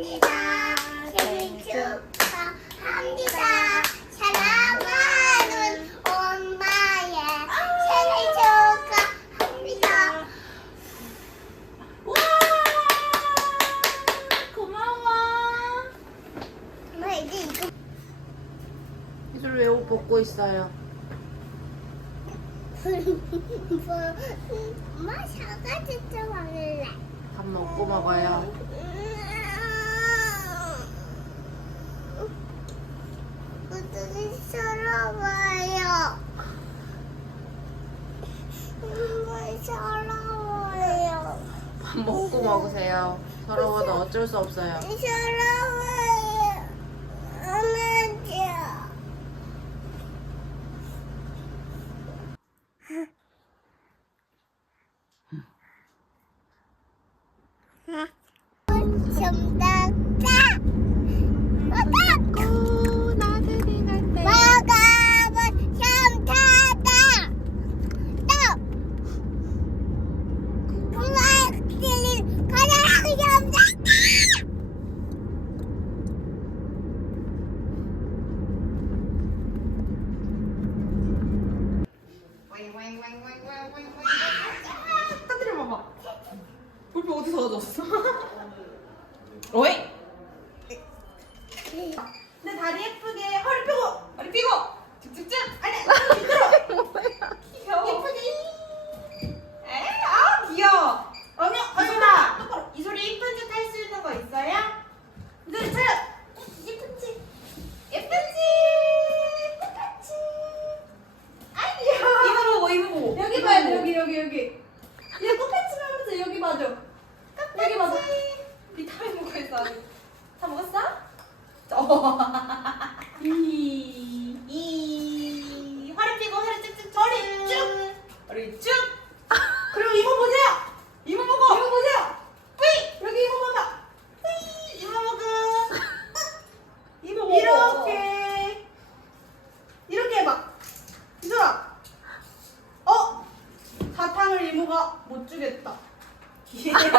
축하합니다. 생일 축하합니다. 사랑하는 엄마의 생일 축하합니다. 와 고마워. 엄마 이제 이거 이슬 왜옷 벗고 있어요? 뭐, 엄마 사과지 좀 먹을래. 밥 먹고 먹어요. 우들이 서러워요. 정말 서러워요. 밥 먹고 먹으세요. 서러워도 어쩔 수 없어요. 서러워요. 엄마죠. 정답다. 오 나들이 갈 때. 먹어본 샴타다. 또. 그만들이 가장 샴타다. 터뜨려 봐봐. 불빛 어디서 얻었어? 어이? 내 다리 예쁘게 허리 펴고 허리 펴고 쭉쭉쭉 아니 밑으로 예쁘게 에이 아 귀여워 어머 어머나 똑바로 이 소리 예쁜 짓 할 수 있는 거 있어요? 이소리 차려 예쁜지 예쁜지 똑같이 아이 귀여워 이거 보고 이거 보고 여기 봐야 돼 여기 여기 여기 얘 꽃패치 하면서 여기 봐줘 여기 봐줘 비타민 먹고 있어 아직. 다 먹었어? 어. 이, 이, 허리 펴고 허리 쭉쭉 허리. 쭉. 허리 쭉. 그리고 이모 보세요. 이모 보고 이모 보세요. 뿌이 여기 이모 봐봐. 뿌이 이모 보고 이모 보고 이렇게. 이렇게 해봐. 이소라. 어? 사탕을 이모가 못 주겠다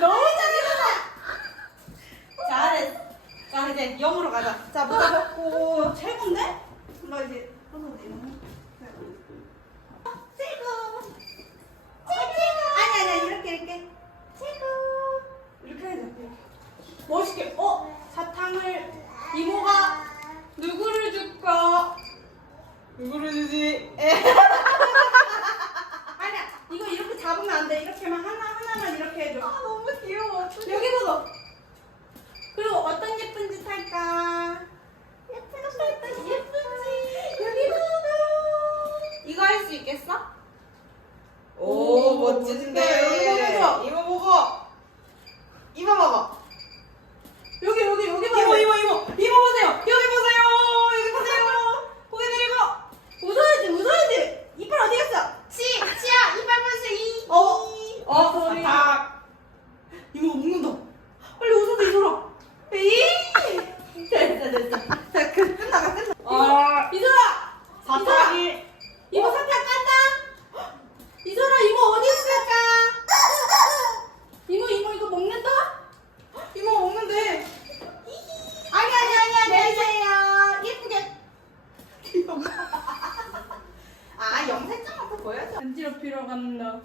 너무 잘했어. 잘했어. 자 이제 영으로 가자. 자 모자 벗고 최고인데? 너 이제 벗어도 돼. 최고. 최고. 아니 아니 아니 이렇게 이렇게. 최고. 이렇게 해야 돼. 멋있게. 어 사탕을 이모가 누구를 줄까? 누구를 주지? 에. 아니야 이거 이렇게 잡으면 안 돼. 이렇게만 하나 하나만 이렇게 해줘. 아 너무 귀여워. 여기 보고. 그리고 어떤 예쁜 짓 할까? 예쁜 짓 할까? 예쁜 짓. 여기 보고. 이거 할 수 있겠어? 오, 멋진데. 보고. 이모 보고. 이모 봐봐. 여기 여기 여기 봐. 이모, 이모, 이모. 이모 보세요. 여기 보세요. 여기 보세요. 고개 내리고. 웃어야지 웃어야지. 이빨 어디 갔어? 치 치야 이빨 보세요. 이. 어. 어, 소리. 사탕. 이모가 먹는다. 빨리 웃어도 이소라. 에이. 됐어 됐어. 자, 그, 끝나가 끝나. 어, 이소라. 사탕이. 이모 사탕 깐다. 이소라 이모 어디 있을까? 이모 이모 이거 먹는다? 이모 먹는데. 아니 아니 아니야 내세요. 예쁘게. 아 영상장 갖고 보여줘. 간지럽히러 간다.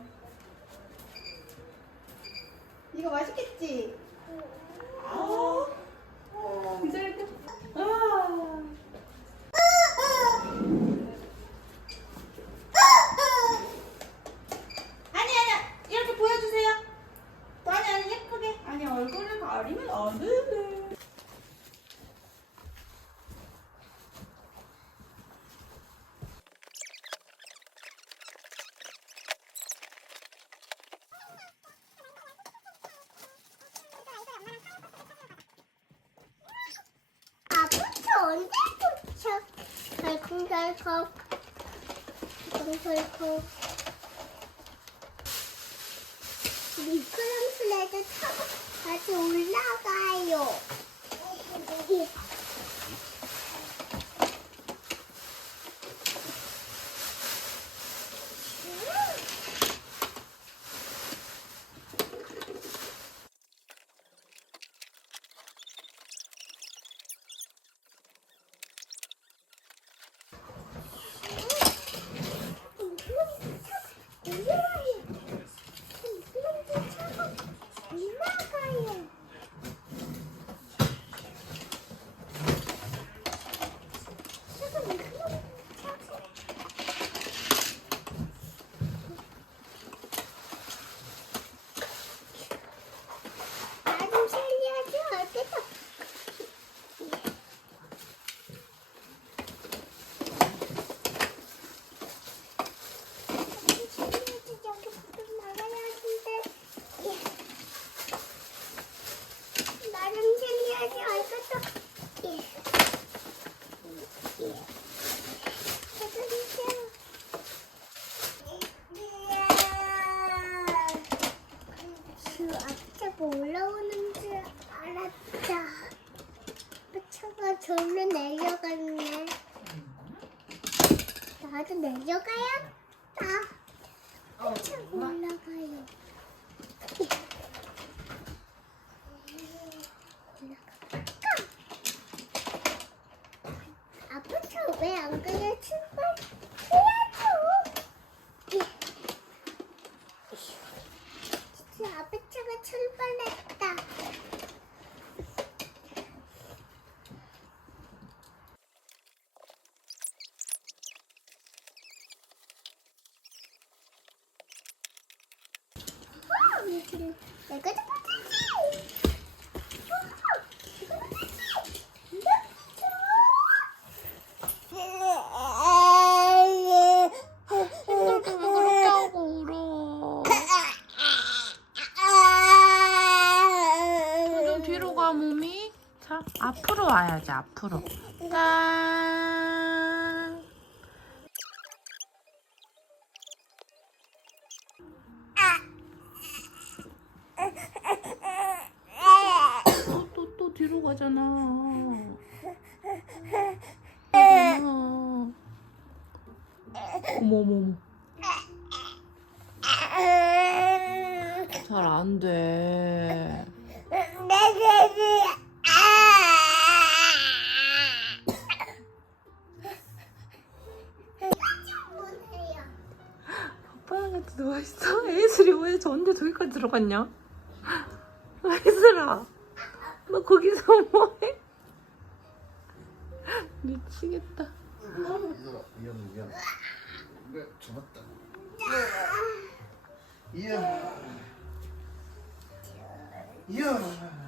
이거 맛있겠지? 아. 기다려. 아. 아니 아니 이렇게 보여주세요. 아니 아니 예쁘게. 아니 얼굴을 가리면 안 되는데. 아버지 언제 도착? 달콤달콤. 달콤달콤. 미끄럼틀에도 타고 다시 올라가요. 뭐 올라오는 줄 알았다. 차가 절로 내려갔네. 나도 내려가야겠다. 차가 올라가요. 올라가. 아빠 차왜안 가요? 가 몸이. 자 앞으로 와야지 앞으로. 짠. 어머 어머 어머. 잘안 돼. 같이 누워있어? 에이슬이 왜 저런데 저기까지 들어갔냐? 에이슬아 너 거기서 뭐해? 미치겠다 이거 미안 미안. 그래 잡았다. 이야. 이야. 이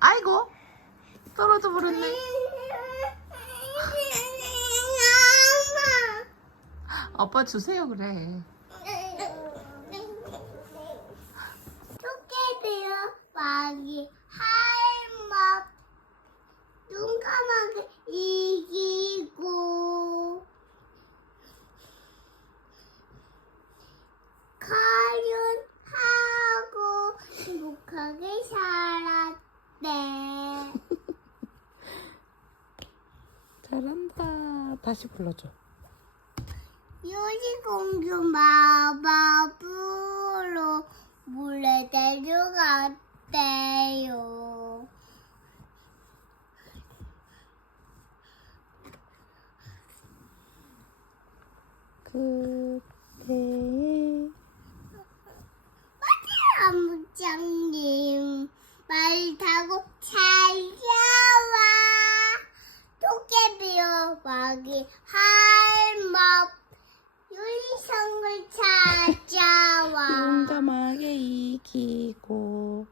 아이고 떨어져 버렸네. 아빠 주세요 그래. 토끼비요 마기 할맛 용감하게 이기고 가련하고 행복하게 살았대 잘한 다 다시 불러줘 요시공주 마법으로 물에 데려갔대요. 그때의 아무장님 말 타고 찾아와 도깨비여 마기 할멈 유리성을 찾아와 용감하게 이기고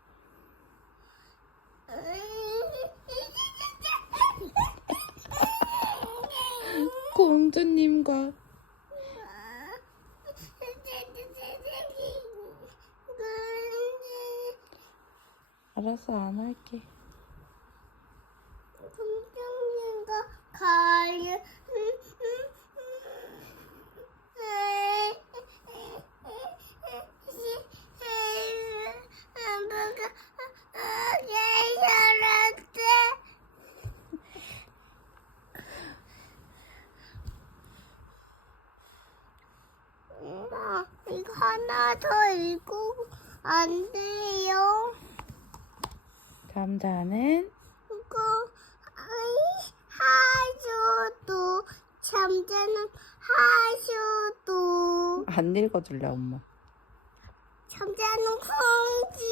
공주님과 알아서 안 할게 공주님과 가려 엄마, 이거 하나 더 읽고 안 돼요. 잠자는? 이거 아이 하셔도 잠자는 하셔도. 안 읽어줄래 엄마? 잠자는 공주